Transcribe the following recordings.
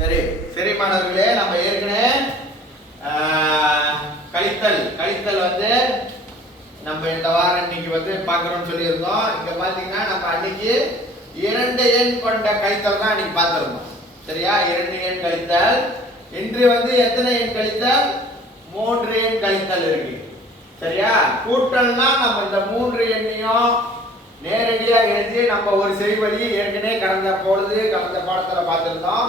சரி சரி மாணவர்களே, நம்ம ஏற்கனவே கழித்தல் வந்து நம்ம இந்த வாரம் இன்னைக்கு வந்து பார்க்குறோம்னு சொல்லியிருந்தோம். இங்க பாத்தீங்கன்னா நம்ம அன்னைக்கு 2 எண் கொண்ட கழித்தல் தான் அன்னைக்கு பார்த்துருந்தோம். சரியா? 2 எண் கழித்தல். இன்று வந்து எத்தனை எண் கழித்தல்? 3 எண் கழித்தல் இருக்கு. சரியா? கூட்டல்னா நம்ம இந்த 3 எண்ணையும் நேரடியா எழுதி நம்ம ஒரு செய்வழி ஏற்கனவே கடந்த பாடத்துல பார்த்திருந்தோம்.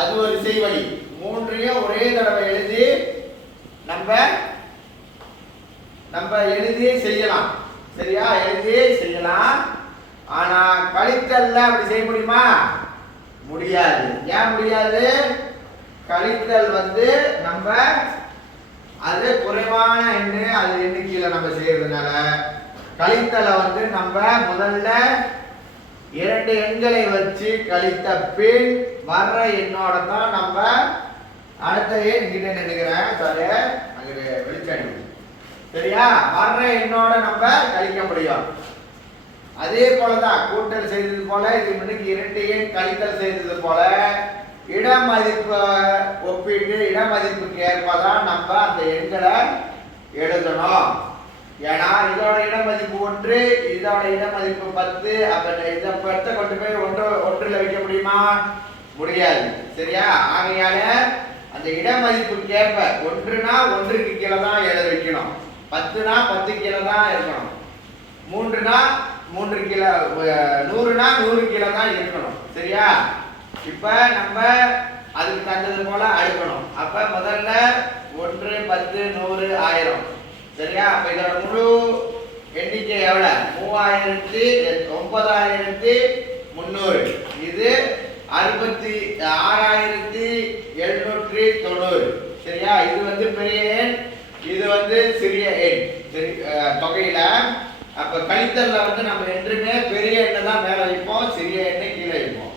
அது ஒரு செய்வழி. 3ஐயும் ஒரே தடவை எழுதி நம்ம எழுதி செய்யலாம். சரியா? எழுதி செய்யலாம். ஆனா கழித்தல்ல அப்படி செய்ய முடியுமா? முடியாது. ஏன் முடியாது? கழித்தல் வந்து நம்ம அது குறைவான எண்ணு, அது எண்ணிக்கையில நம்ம செய்யறதுனால கழித்தலை வந்து நம்ம முதல்ல 2 எண்களை வச்சு கழித்த பின் வர்ற எண்ணோட தான் நம்ம அடுத்த எண் கிட்ட நினைக்கிறேன். சாரி, அங்கே வெளிச்சாடி. சரியா? வர்ற எண்ணோட நம்ம கழிக்க முடியும். அதே போலதான் கூட்டல் செய்தது போல இது முன்னுக்கு 2 எண் கழித்தல் செய்தது போல இடமதிப்பு ஒப்பிட்டு இடமதிப்புக்கு ஏற்பதான் நம்ம அந்த எண்களை எழுதணும். ஏன்னா இதோட இடமதிப்பு 1, இதோட இடமதிப்பு 10. அப்ப இதை 10 கொண்டு போய் ஒன்றுல வைக்க முடியுமா? முடியாது. சரியா? ஆகையால அந்த இடமதிப்புக்கு ஏற்ப 1னா 1க்கு கீழே தான் எழுத வைக்கணும், 10னா 10 கீழே தான் இருக்கணும், 3னா 3 கீழே, 100னா 100 கீழே தான் இருக்கணும். சரியா? இப்ப நம்ம அதுக்கு தந்தது போல அடுக்கணும். அப்ப முதல்ல 1, 10, 100, 1000. சரியா? அப்ப இதோட முழு எண்ணிக்கை எவ்வளவு? 9300. இது 66790. சரியா? இது வந்து பெரிய எண், இது வந்து சிறிய எண். சரி, தொகையில அப்ப கழித்தல்ல வந்து நம்ம என்றுமே பெரிய எண்ணை தான் மேல வைப்போம், சிறிய எண்ணை கீழே வைப்போம்.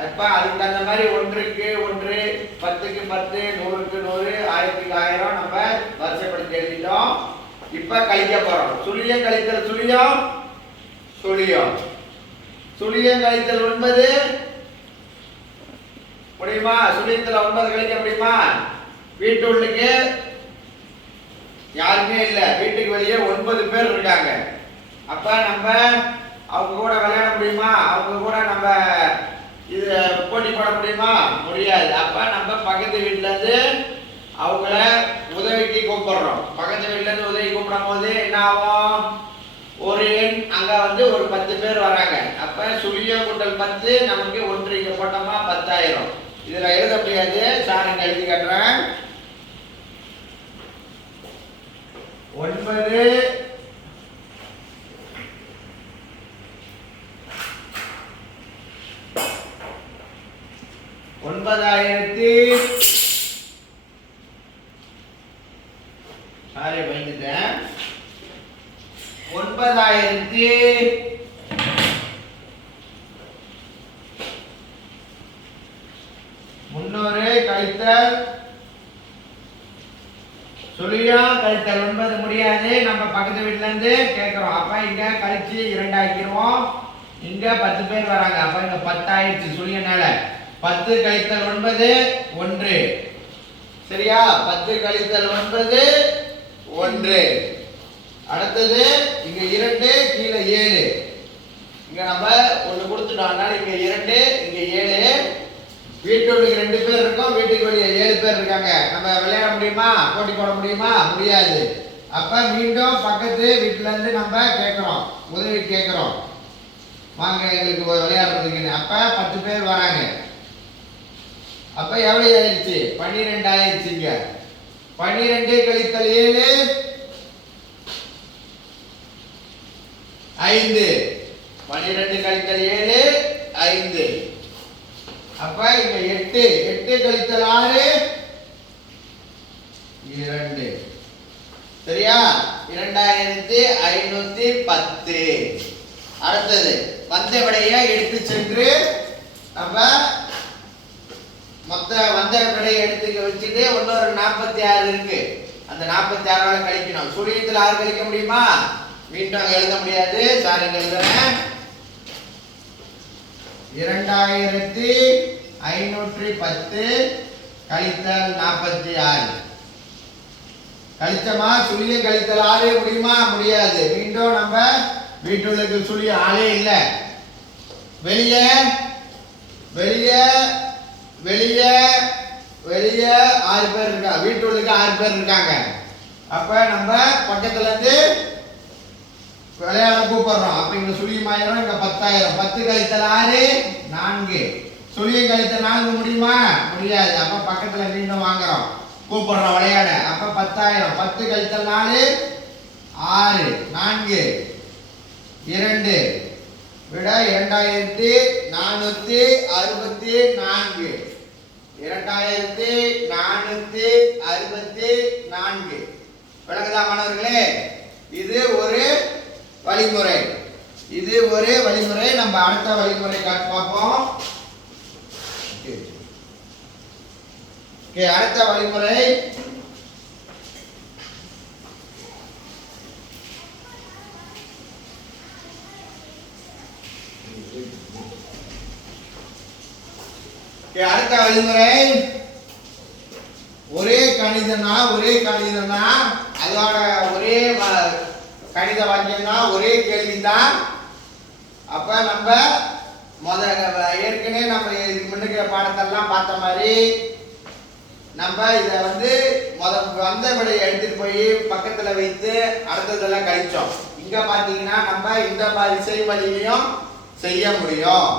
அப்ப அதுக்கு அந்த மாதிரி 1க்கு 1, 10க்கு 10, 100க்கு 100, 1000க்கு 1000 நம்ம வரிசைப்படுத்தி எழுதிட்டோம். இப்ப கழிக்க போறோம். சுழியம் கழித்தல் சுழியம் கழித்தல் 9 முடியுமா? சுழியத்துல 9 கழிக்க முடியுமா? வீட்டுள்ளுக்கு யாருமே இல்ல, வீட்டுக்கு வெளியே 9 பேர் இருக்காங்க. அப்ப நம்ம அவங்க கூட விளையாட முடியுமா? அவங்க கூட நம்ம இது போட்டி போட முடியுமா? முடியாது. அப்ப நம்ம பக்கத்து வீட்டுல இருந்து அவங்கள உதவிக்கு கூப்பிடுறோம். பக்கத்து வீட்டுல இருந்து உதவி கூப்பிடும் போது என்ன ஆகும்? ஒரு எண் அங்க வந்து ஒரு 10 பேர் வராங்க. அப்ப சுழியம் கூட்டல் 10, நமக்கு 1 இங்க போட்டோமா 10000. இதுல எழுத முடியாது, சார் இங்க எழுதி காட்டுறேன். 9 9300 கழித்தல் சுழியம் கழித்தல் 9 முடியாது. நம்ம பக்கத்து வீட்டுல இருந்து கேட்கிறோம். அப்ப இங்க கழிச்சு 2 ஆக்கிடுவோம். இங்க 10 பேர் வராங்க. அப்ப இங்க 10 ஆயிடுச்சு சுழியனால. 10 கழித்தல் 9 1. சரியா? 10 கழித்தல் 9 1. அடுத்தது இங்க 2 கீழே 7. இங்க நம்ம 1 கொடுத்துட்டோம், அதனால இங்க 2 இங்க 7. வீட்டுக்கு 2 பேர் இருக்கோம், வீட்டுக்கு வெளியே 7 பேர் இருக்காங்க. நம்ம விளையாட முடியுமா? போட்டி போட முடியுமா? முடியாது. அப்ப மீண்டும் பக்கத்து வீட்டுல இருந்து நம்ம கேட்கிறோம், உதவி கேட்கிறோம், வாங்க எங்களுக்கு விளையாடுறதுக்குன்னு. அப்ப 10 பேர் வராங்க. அப்ப எவ்வளவு ஆயிடுச்சு? 12 ஆயிடுச்சு. இங்க 12 கழித்தல் 7 5. 12 கழித்தல் 7 5. அப்ப இங்க 8 கழித்தல் 6 2. சரியா? 2510. அடுத்தது வந்த விடையை எடுத்து சென்று நம்ம மொத்த வந்த விடையை எடுத்து வச்சுட்டு இன்னொரு 46 இருக்கு, அந்த 46ஆல கழிக்கணும். சுழியத்தில் 6 கழிக்க முடியுமா? மீண்டும் அங்க எழுத முடியாது, சார் இங்க எழுதுறேன். 2510 10 கழித்தல் 46. கழிச்சமா சுழியம் கழித்தல் 6 முடியுமா? முடியாது. மீண்டும் நம்ம வீட்டுக்கு சுழியம் 6 இல்ல. வெளியே வெளியே வெளியே வெளியே 6 பேர் இருக்கா. வீட்டுக்கு 6 பேர் இருக்காங்க. அப்ப நம்ம பக்கத்துல இருந்து விளையாட கூப்பிடுறோம். அப்ப இங்க சுழியம் ஆயிரம், இங்க 10,000. 10 கழித்தல் 6 4. சுழியம் கழித்தல் 4 முடியுமா? முடியாது. அப்ப பக்கத்துல மீண்டும் வாங்குறோம், கூப்பிடுறோம் விளையாட. அப்ப 10,000. 10 கழித்தல் 4 6 4 2 விட 2464. 2464 விளங்குதா மாணவர்களே? இது ஒரு வழிமுறை. இது ஒரு வழிமுறை. நம்ம அடுத்த வழிமுறை பார்ப்போம். அடுத்த வழிமுறை அடுத்த வழிமுறை ஒரே கணிதம் தான், அதோட ஒரே கணித வாக்கியம் தான், ஒரே கேள்விதான். அப்ப நம்ம ஏற்கனவே நம்ம முன்னுக்கிற பாடத்தெல்லாம் பார்த்த மாதிரி நம்ம இதை வந்த விடையை எடுத்துட்டு போய் பக்கத்துல வைத்து அடுத்ததெல்லாம் கழிச்சோம். இங்க பாத்தீங்கன்னா நம்ம இந்த மாதிரி செய்வழியிலையும் செய்ய முடியும்.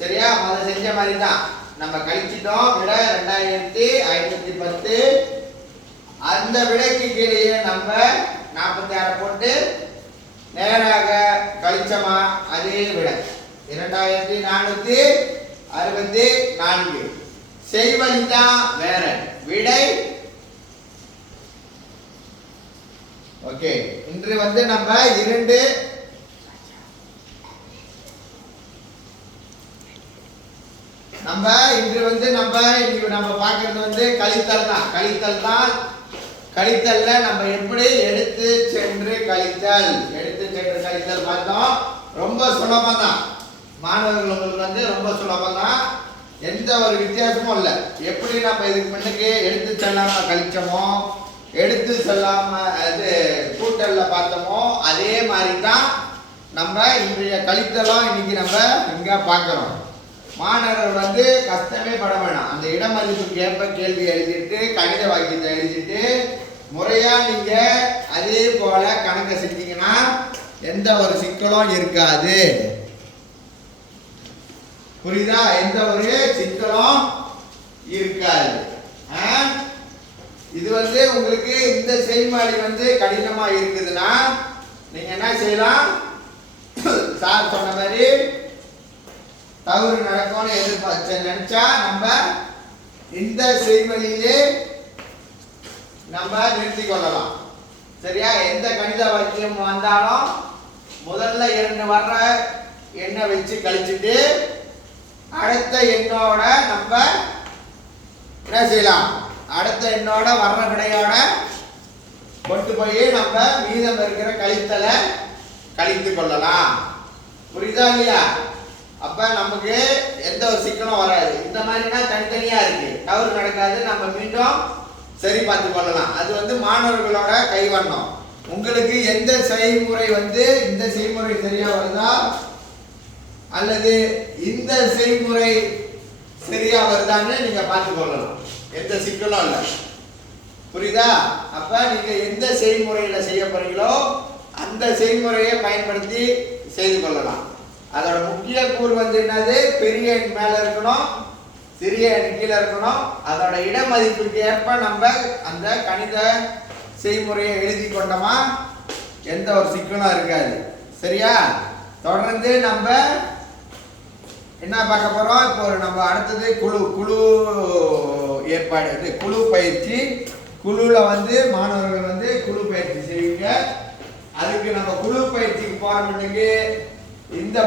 சரியா? செஞ்ச மாதிரி தான் நம்ம கழிச்சிட்டோம். விட 2510. அந்த விடைக்கு கீழே நம்ம 46 போட்டு நேராக கழிச்சமா அதே விட 2464. செய்வழி தான் வேற, விடை ஓகே. இன்று நம்ம 2 இன்னைக்கு நம்ம பார்க்கிறது கழித்தல் தான். கழித்தல்ல நம்ம எப்படி எடுத்து சென்று கழித்தல் பார்த்தோம். ரொம்ப சுலபம் தான் மாணவர்கள், உங்களுக்கு ரொம்ப சுலபம் தான். எந்த ஒரு வித்தியாசமும் இல்லை. எப்படி நம்ம இதுக்கு முன்னுக்கு எடுத்து செல்லாம கழிச்சோமோ, எடுத்து செல்லாம அது கூட்டல்ல பார்த்தோமோ, அதே மாதிரி தான் நம்ம இன்றைய கழித்தலும் இன்னைக்கு நம்ம இங்க பார்க்கிறோம். மாணவர்கள் கஷ்டமே பட வேணாம். அந்த இடமதிப்புக்கு ஏற்ப கேள்வி எழுதிட்டு கணித வாக்கியத்தை எழுதிட்டு முறையா நீங்க அதே போல கணக்கை செஞ்சீங்கன்னா எந்த ஒரு சிக்கலும் இருக்காது. புரியுதா? எந்த ஒரு சிக்கலும் இருக்காது. இது உங்களுக்கு இந்த செய்முறை கடினமா இருக்குதுன்னா நீங்க என்ன செய்யலாம்? சார் சொன்ன மாதிரி தவறு நடக்கும்னு நினைச்சா நம்ம இந்த செய்வழியிலே நம்ம நிறுத்தி கொள்ளலாம். சரியா? எந்த கணித வாக்கியம் வந்தாலும் முதல்ல 2 வர்ற எண்ணை வச்சு கழிச்சுட்டு அடுத்த எண்ணோட நம்ம என்ன செய்யலாம்? அடுத்த எண்ணோட வர்ற விடையோட கொண்டு போய் நம்ம மீதம் இருக்கிற கழித்தலை கழித்து கொள்ளலாம். புரியுதா இல்லையா? அப்ப நமக்கு எந்த ஒரு சிக்கலும் வராது. இந்த மாதிரினா தனித்தனியா இருக்கு, தவறு நடக்காது. நம்ம மீண்டும் சரி பார்த்து கொள்ளலாம். அது மாணவர்களோட கைவண்ணம். உங்களுக்கு எந்த செய்முறை இந்த செய்முறை சரியா வருதா அல்லது இந்த செய்முறை சரியா வருதான்னு நீங்க பார்த்து கொள்ளலாம். எந்த சிக்கலும் இல்லை. புரியுதா? அப்ப நீங்க எந்த செய்முறையில செய்ய போறீங்களோ அந்த செய்முறையை பயன்படுத்தி செய்து கொள்ளலாம். அதோட முக்கிய கூறு என்னது? பெரிய எண் மேல இருக்கணும், சிறிய எண் கீழே இருக்கணும். அதோட இட மதிப்புக்கு ஏற்ப நம்ம அந்த கணித செய்முறையை எழுதி கொண்டோமா எந்த ஒரு சிக்கலும் இருக்காது. சரியா? தொடர்ந்து நம்ம என்ன பார்க்க போறோம்? இப்போ நம்ம அடுத்தது குழு ஏற்பாடு, குழு பயிற்சி. குழுல மாணவர்கள் குழு பயிற்சி செய்வீங்க. அதுக்கு நம்ம குழு பயிற்சிக்கு போறோம்னுக்கு இந்த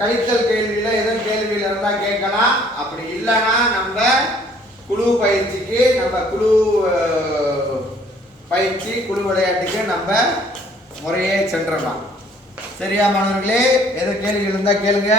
கழித்தல் கேள்வியில எதுவும் கேள்வியில இருந்தா கேட்கலாம். அப்படி இல்லைன்னா நம்ம குழு பயிற்சிக்கு குழு விளையாட்டுக்கு நம்ம முறையே சென்றலாம். சரியா மாணவர்களே? எது கேள்வி இருந்தா கேளுங்க.